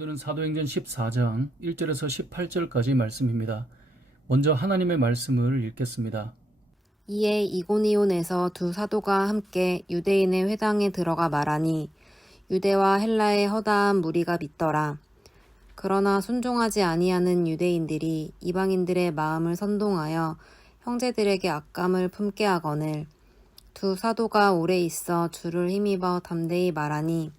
오늘은 사도행전 14장 1절에서 18절까지 말씀입니다. 먼저 하나님의 말씀을 읽겠습니다. 이에 이고니온에서 두 사도가 함께 유대인의 회당에 들어가 말하니 유대와 헬라의 허다한 무리가 믿더라. 그러나 순종하지 아니하는 유대인들이 이방인들의 마음을 선동하여 형제들에게 악감을 품게 하거늘 두 사도가 오래 있어 주를 힘입어 담대히 말하니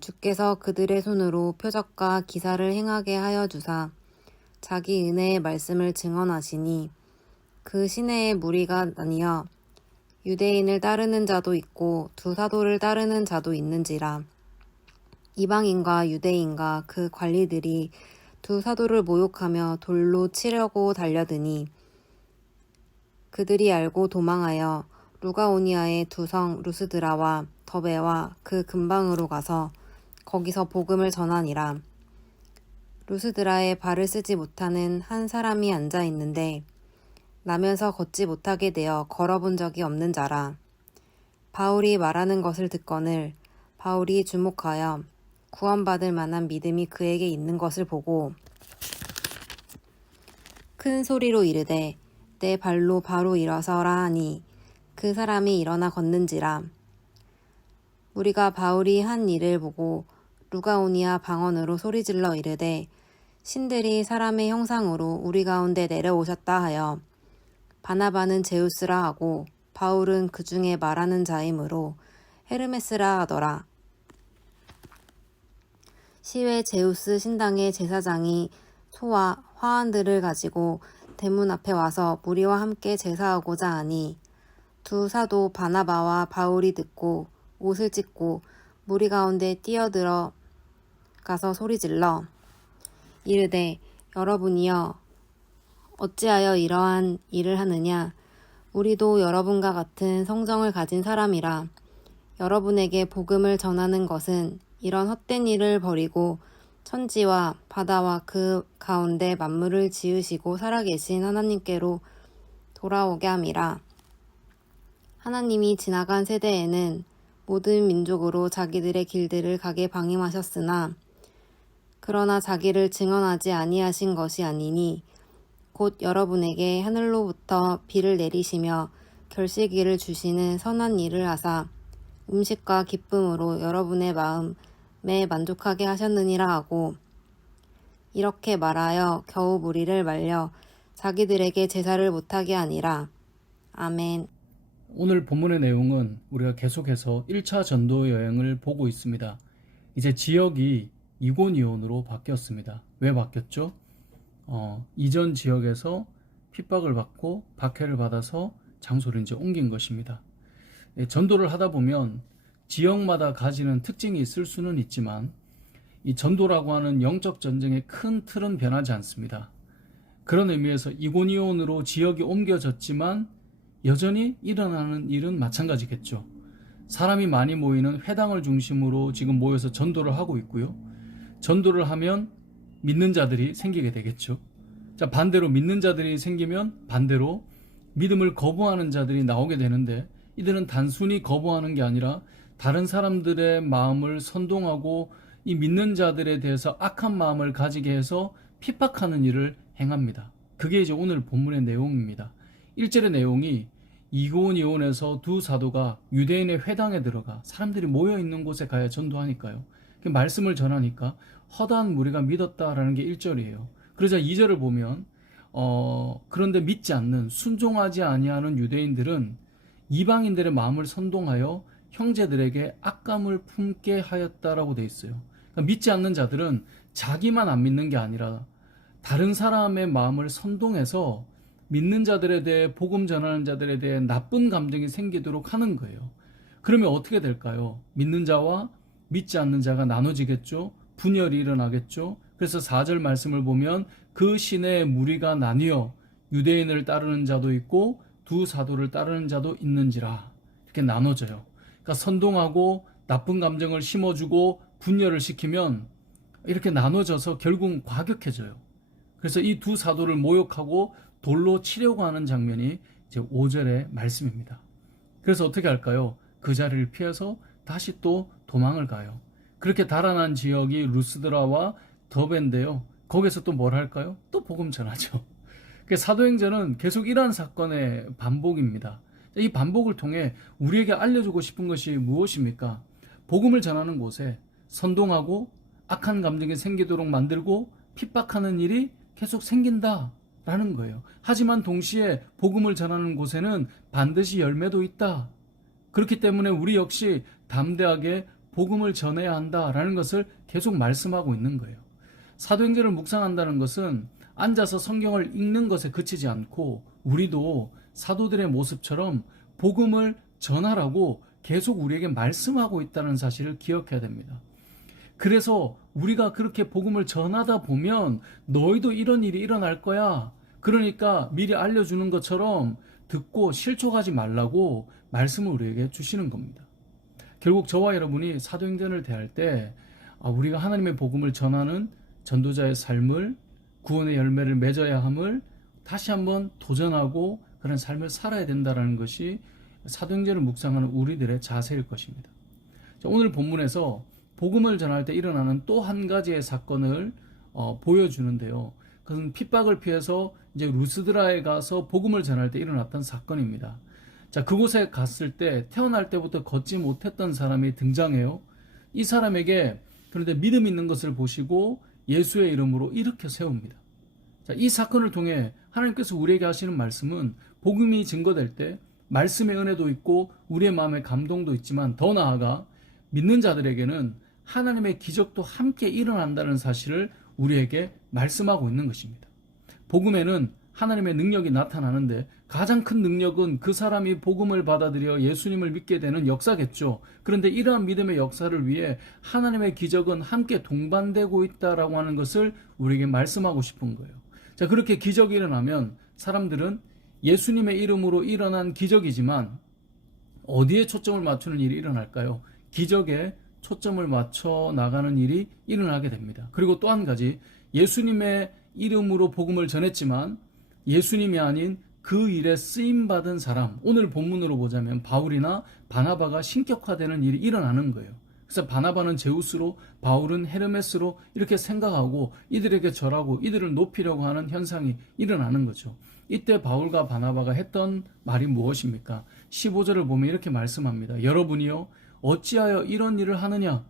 주께서 그들의 손으로 표적과 기사를 행하게 하여 주사 자기 은혜의 말씀을 증언하시니 그 시내의 무리가 나뉘어 유대인을 따르는 자도 있고 두 사도를 따르는 자도 있는지라. 이방인과 유대인과 그 관리들이 두 사도를 모욕하며 돌로 치려고 달려드니 그들이 알고 도망하여 루가오니아의 두 성 루스드라와 더베와 그 근방으로 가서 거기서 복음을 전하니라. 루스드라에 발을 쓰지 못하는 한 사람이 앉아 있는데 나면서 걷지 못하게 되어 걸어본 적이 없는 자라. 바울이 말하는 것을 듣거늘 바울이 주목하여 구원받을 만한 믿음이 그에게 있는 것을 보고 큰 소리로 이르되 내 발로 바로 일어서라 하니 그 사람이 일어나 걷는지라. 우리가 바울이 한 일을 보고 루가오니아 방언으로 소리질러 이르되 신들이 사람의 형상으로 우리 가운데 내려오셨다 하여 바나바는 제우스라 하고 바울은 그 중에 말하는 자이므로 헤르메스라 하더라. 시외 제우스 신당의 제사장이 소와 화환들을 가지고 대문 앞에 와서 무리와 함께 제사하고자 하니 두 사도 바나바와 바울이 듣고 옷을 찢고 무리 가운데 뛰어들어 가서 소리질러 이르되 여러분이여 어찌하여 이러한 일을 하느냐. 우리도 여러분과 같은 성정을 가진 사람이라. 여러분에게 복음을 전하는 것은 이런 헛된 일을 버리고 천지와 바다와 그 가운데 만물을 지으시고 살아계신 하나님께로 돌아오게 함이라. 하나님이 지나간 세대에는 모든 민족으로 자기들의 길들을 가게 방임하셨으나 그러나 자기를 증언하지 아니하신 것이 아니니 곧 여러분에게 하늘로부터 비를 내리시며 결실기를 주시는 선한 일을 하사 음식과 기쁨으로 여러분의 마음에 만족하게 하셨느니라 하고 이렇게 말하여 겨우 무리를 말려 자기들에게 제사를 못하게 하니라. 아멘. 오늘 본문의 내용은 우리가 계속해서 1차 전도 여행을 보고 있습니다. 이제 지역이 이고니온으로 바뀌었습니다. 왜 바뀌었죠? 이전 지역에서 핍박을 받고 박해를 받아서 장소를 이제 옮긴 것입니다. 전도를 하다 보면 지역마다 가지는 특징이 있을 수는 있지만 이 전도라고 하는 영적 전쟁의 큰 틀은 변하지 않습니다. 그런 의미에서 이고니온으로 지역이 옮겨졌지만 여전히 일어나는 일은 마찬가지겠죠. 사람이 많이 모이는 회당을 중심으로 지금 모여서 전도를 하고 있고요. 전도를 하면 믿는 자들이 생기게 되겠죠. 자, 반대로 믿는 자들이 생기면 반대로 믿음을 거부하는 자들이 나오게 되는데 이들은 단순히 거부하는 게 아니라 다른 사람들의 마음을 선동하고 이 믿는 자들에 대해서 악한 마음을 가지게 해서 핍박하는 일을 행합니다. 그게 이제 오늘 본문의 내용입니다. 1절의 내용이 이고니온에서 두 사도가 유대인의 회당에 들어가 사람들이 모여있는 곳에 가야 전도하니까요. 말씀을 전하니까 허다한 무리가 믿었다라는 게 1절이에요. 그러자 2절을 보면 그런데 믿지 않는 순종하지 아니하는 유대인들은 이방인들의 마음을 선동하여 형제들에게 악감을 품게 하였다라고 돼 있어요. 그러니까 믿지 않는 자들은 자기만 안 믿는 게 아니라 다른 사람의 마음을 선동해서 믿는 자들에 대해 복음 전하는 자들에 대해 나쁜 감정이 생기도록 하는 거예요. 그러면 어떻게 될까요? 믿는 자와 믿지 않는 자가 나눠지겠죠. 분열이 일어나겠죠. 그래서 4절 말씀을 보면 그 시내에 무리가 나뉘어 유대인을 따르는 자도 있고 두 사도를 따르는 자도 있는지라 이렇게 나눠져요. 그러니까 선동하고 나쁜 감정을 심어주고 분열을 시키면 이렇게 나눠져서 결국 과격해져요. 그래서 이 두 사도를 모욕하고 돌로 치려고 하는 장면이 이제 5절의 말씀입니다. 그래서 어떻게 할까요? 그 자리를 피해서 다시 또 도망을 가요. 그렇게 달아난 지역이 루스드라와 더 배인데요. 거기서 또 뭘 할까요? 또 복음 전하죠. 사도행전은 계속 이러한 사건의 반복입니다. 이 반복을 통해 우리에게 알려주고 싶은 것이 무엇입니까? 복음을 전하는 곳에 선동하고 악한 감정이 생기도록 만들고 핍박하는 일이 계속 생긴다라는 거예요. 하지만 동시에 복음을 전하는 곳에는 반드시 열매도 있다. 그렇기 때문에 우리 역시 담대하게 복음을 전해야 한다라는 것을 계속 말씀하고 있는 거예요. 사도행전을 묵상한다는 것은 앉아서 성경을 읽는 것에 그치지 않고 우리도 사도들의 모습처럼 복음을 전하라고 계속 우리에게 말씀하고 있다는 사실을 기억해야 됩니다. 그래서 우리가 그렇게 복음을 전하다 보면 너희도 이런 일이 일어날 거야. 그러니까 미리 알려주는 것처럼 듣고 실족하지 말라고 말씀을 우리에게 주시는 겁니다. 결국 저와 여러분이 사도행전을 대할 때 우리가 하나님의 복음을 전하는 전도자의 삶을, 구원의 열매를 맺어야 함을 다시 한번 도전하고 그런 삶을 살아야 된다는 것이 사도행전을 묵상하는 우리들의 자세일 것입니다. 오늘 본문에서 복음을 전할 때 일어나는 또 한 가지의 사건을 보여주는데요. 그것은 핍박을 피해서 이제 루스드라에 가서 복음을 전할 때 일어났던 사건입니다. 자, 그곳에 갔을 때 태어날 때부터 걷지 못했던 사람이 등장해요. 이 사람에게 그런데 믿음 있는 것을 보시고 예수의 이름으로 일으켜 세웁니다. 자, 이 사건을 통해 하나님께서 우리에게 하시는 말씀은 복음이 증거될 때 말씀의 은혜도 있고 우리의 마음에 감동도 있지만 더 나아가 믿는 자들에게는 하나님의 기적도 함께 일어난다는 사실을 우리에게 말씀하고 있는 것입니다. 복음에는 하나님의 능력이 나타나는데 가장 큰 능력은 그 사람이 복음을 받아들여 예수님을 믿게 되는 역사겠죠. 그런데 이러한 믿음의 역사를 위해 하나님의 기적은 함께 동반되고 있다라고 하는 것을 우리에게 말씀하고 싶은 거예요. 자, 그렇게 기적이 일어나면 사람들은 예수님의 이름으로 일어난 기적이지만 어디에 초점을 맞추는 일이 일어날까요? 기적에 초점을 맞춰 나가는 일이 일어나게 됩니다. 그리고 또 한 가지, 예수님의 이름으로 복음을 전했지만 예수님이 아닌 그 일에 쓰임받은 사람, 오늘 본문으로 보자면 바울이나 바나바가 신격화되는 일이 일어나는 거예요. 그래서 바나바는 제우스로, 바울은 헤르메스로 이렇게 생각하고 이들에게 절하고 이들을 높이려고 하는 현상이 일어나는 거죠. 이때 바울과 바나바가 했던 말이 무엇입니까? 15절을 보면 이렇게 말씀합니다. 여러분이요 어찌하여 이런 일을 하느냐?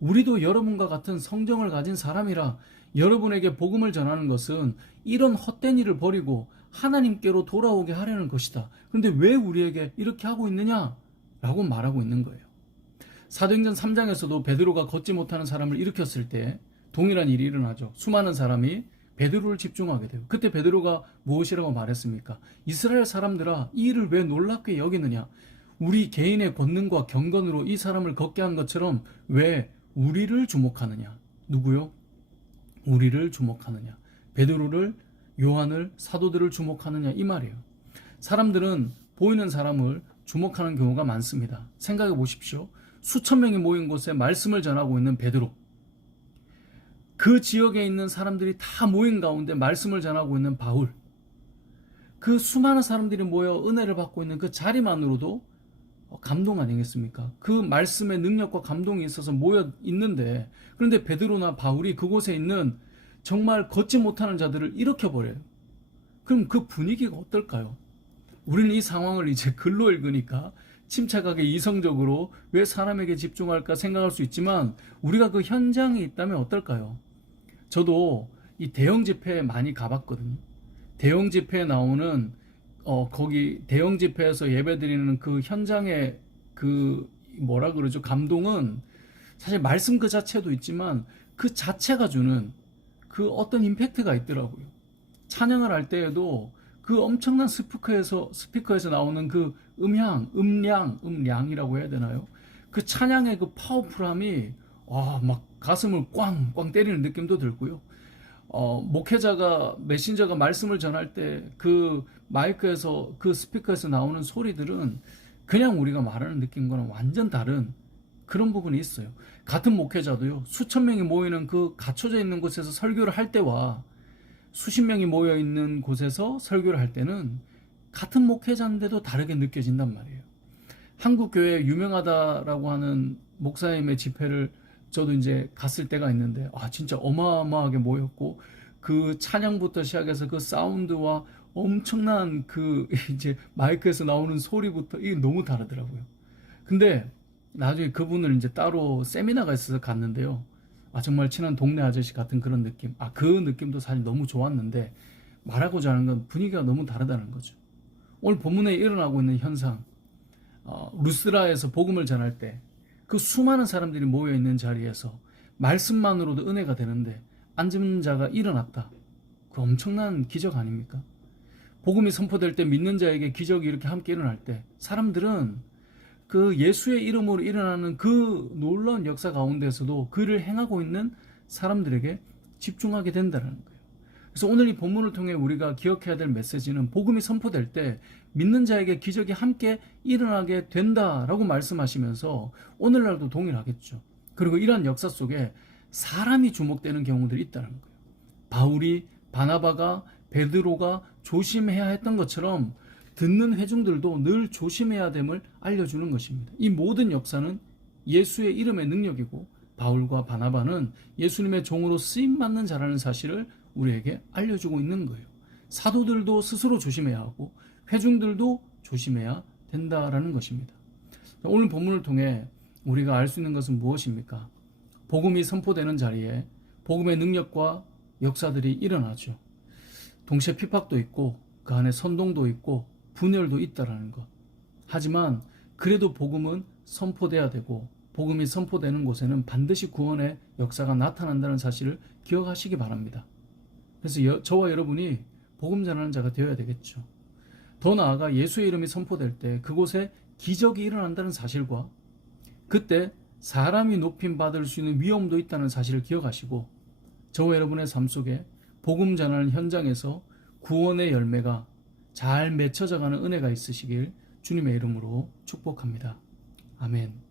우리도 여러분과 같은 성정을 가진 사람이라. 여러분에게 복음을 전하는 것은 이런 헛된 일을 버리고 하나님께로 돌아오게 하려는 것이다. 그런데 왜 우리에게 이렇게 하고 있느냐? 라고 말하고 있는 거예요. 사도행전 3장에서도 베드로가 걷지 못하는 사람을 일으켰을 때 동일한 일이 일어나죠. 수많은 사람이 베드로를 집중하게 돼요. 그때 베드로가 무엇이라고 말했습니까? 이스라엘 사람들아, 이 일을 왜 놀랍게 여기느냐? 우리 개인의 권능과 경건으로 이 사람을 걷게 한 것처럼 왜 우리를 주목하느냐? 누구요? 우리를 주목하느냐? 베드로를, 요한을, 사도들을 주목하느냐? 이 말이에요. 사람들은 보이는 사람을 주목하는 경우가 많습니다. 생각해 보십시오. 수천 명이 모인 곳에 말씀을 전하고 있는 베드로, 그 지역에 있는 사람들이 다 모인 가운데 말씀을 전하고 있는 바울, 그 수많은 사람들이 모여 은혜를 받고 있는 그 자리만으로도 감동 아니겠습니까? 그 말씀의 능력과 감동이 있어서 모여 있는데, 그런데 베드로나 바울이 그곳에 있는 정말 걷지 못하는 자들을 일으켜버려요. 그럼 그 분위기가 어떨까요? 우리는 이 상황을 이제 글로 읽으니까 침착하게 이성적으로 왜 사람에게 집중할까 생각할 수 있지만 우리가 그 현장에 있다면 어떨까요? 저도 이 대형 집회에 많이 가봤거든요. 대형 집회에 나오는 거기 대형 집회에서 예배드리는 그 현장의 그 뭐라 그러죠? 감동은 사실 말씀 그 자체도 있지만 그 자체가 주는 그 어떤 임팩트가 있더라고요. 찬양을 할 때에도 그 엄청난 스피커에서 나오는 그 음량이라고 해야 되나요? 그 찬양의 그 파워풀함이 막 가슴을 꽝꽝 때리는 느낌도 들고요. 메신저가 말씀을 전할 때 그 마이크에서, 그 스피커에서 나오는 소리들은 그냥 우리가 말하는 느낌과는 완전 다른 그런 부분이 있어요. 같은 목회자도요, 수천 명이 모이는 그 갇혀져 있는 곳에서 설교를 할 때와 수십 명이 모여 있는 곳에서 설교를 할 때는 같은 목회자인데도 다르게 느껴진단 말이에요. 한국 교회에 유명하다라고 하는 목사님의 집회를 저도 이제 갔을 때가 있는데 진짜 어마어마하게 모였고 그 찬양부터 시작해서 그 사운드와 엄청난 그 이제 마이크에서 나오는 소리부터 이게 너무 다르더라고요. 근데 나중에 그분을 이제 따로 세미나가 있어서 갔는데요. 정말 친한 동네 아저씨 같은 그런 느낌. 그 느낌도 사실 너무 좋았는데 말하고자 하는 건 분위기가 너무 다르다는 거죠. 오늘 본문에 일어나고 있는 현상, 루스라에서 복음을 전할 때 그 수많은 사람들이 모여 있는 자리에서 말씀만으로도 은혜가 되는데 앉은 자가 일어났다. 그 엄청난 기적 아닙니까? 복음이 선포될 때 믿는 자에게 기적이 이렇게 함께 일어날 때 사람들은 그 예수의 이름으로 일어나는 그 놀라운 역사 가운데서도 그를 행하고 있는 사람들에게 집중하게 된다는 거예요. 그래서 오늘 이 본문을 통해 우리가 기억해야 될 메시지는 복음이 선포될 때 믿는 자에게 기적이 함께 일어나게 된다라고 말씀하시면서 오늘날도 동일하겠죠. 그리고 이러한 역사 속에 사람이 주목되는 경우들이 있다는 거예요. 바울이, 바나바가, 베드로가 조심해야 했던 것처럼 듣는 회중들도 늘 조심해야 됨을 알려주는 것입니다. 이 모든 역사는 예수의 이름의 능력이고 바울과 바나바는 예수님의 종으로 쓰임받는 자라는 사실을 우리에게 알려주고 있는 거예요. 사도들도 스스로 조심해야 하고 회중들도 조심해야 된다라는 것입니다. 오늘 본문을 통해 우리가 알 수 있는 것은 무엇입니까? 복음이 선포되는 자리에 복음의 능력과 역사들이 일어나죠. 동시에 핍박도 있고 그 안에 선동도 있고 분열도 있다라는 것. 하지만 그래도 복음은 선포돼야 되고 복음이 선포되는 곳에는 반드시 구원의 역사가 나타난다는 사실을 기억하시기 바랍니다. 그래서 저와 여러분이 복음 전하는 자가 되어야 되겠죠. 더 나아가 예수의 이름이 선포될 때 그곳에 기적이 일어난다는 사실과 그때 사람이 높임 받을 수 있는 위험도 있다는 사실을 기억하시고 저와 여러분의 삶 속에 복음 전하는 현장에서 구원의 열매가 잘 맺혀져가는 은혜가 있으시길 주님의 이름으로 축복합니다. 아멘.